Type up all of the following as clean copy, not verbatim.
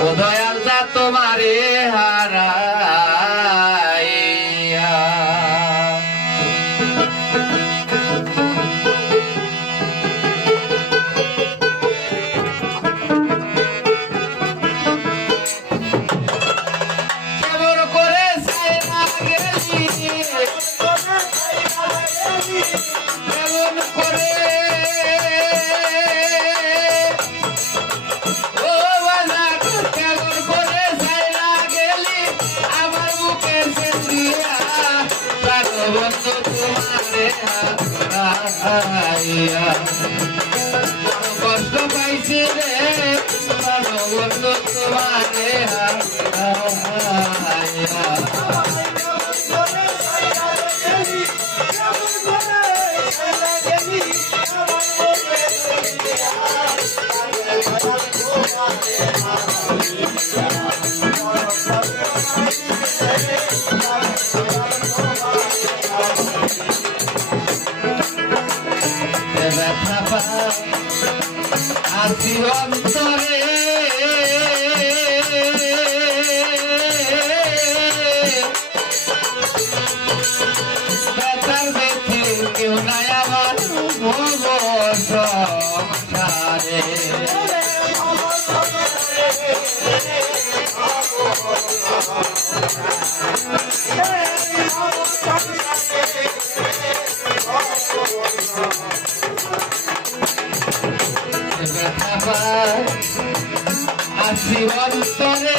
ও দয়াল যা তোমারে হারাইয়া কেমন করে সাইরা গেলি কেমন করে কষ্ট পাইছি রে বন্ধু তোমারে আসি অন্তরে বেতার বেশি কেউ নাই আমার সংসারে আসি অন্তরে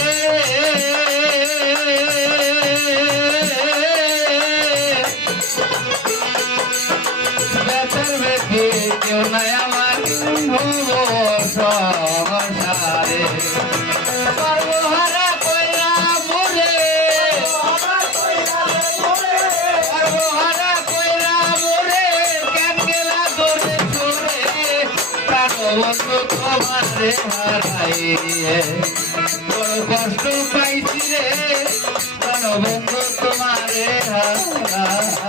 বেতার বেশি কেউ নাই আমার সংসারে সর্বহারা কইরা মোরে সর্বহারা কইরা মোরে কেন গেলা দৌড়ে চলে প্রাণ বন্ধু তোমারে হারাইয়ে বড় কষ্ট পাইছি রে প্রাণ বন্ধু তোমারে হারাইয়ে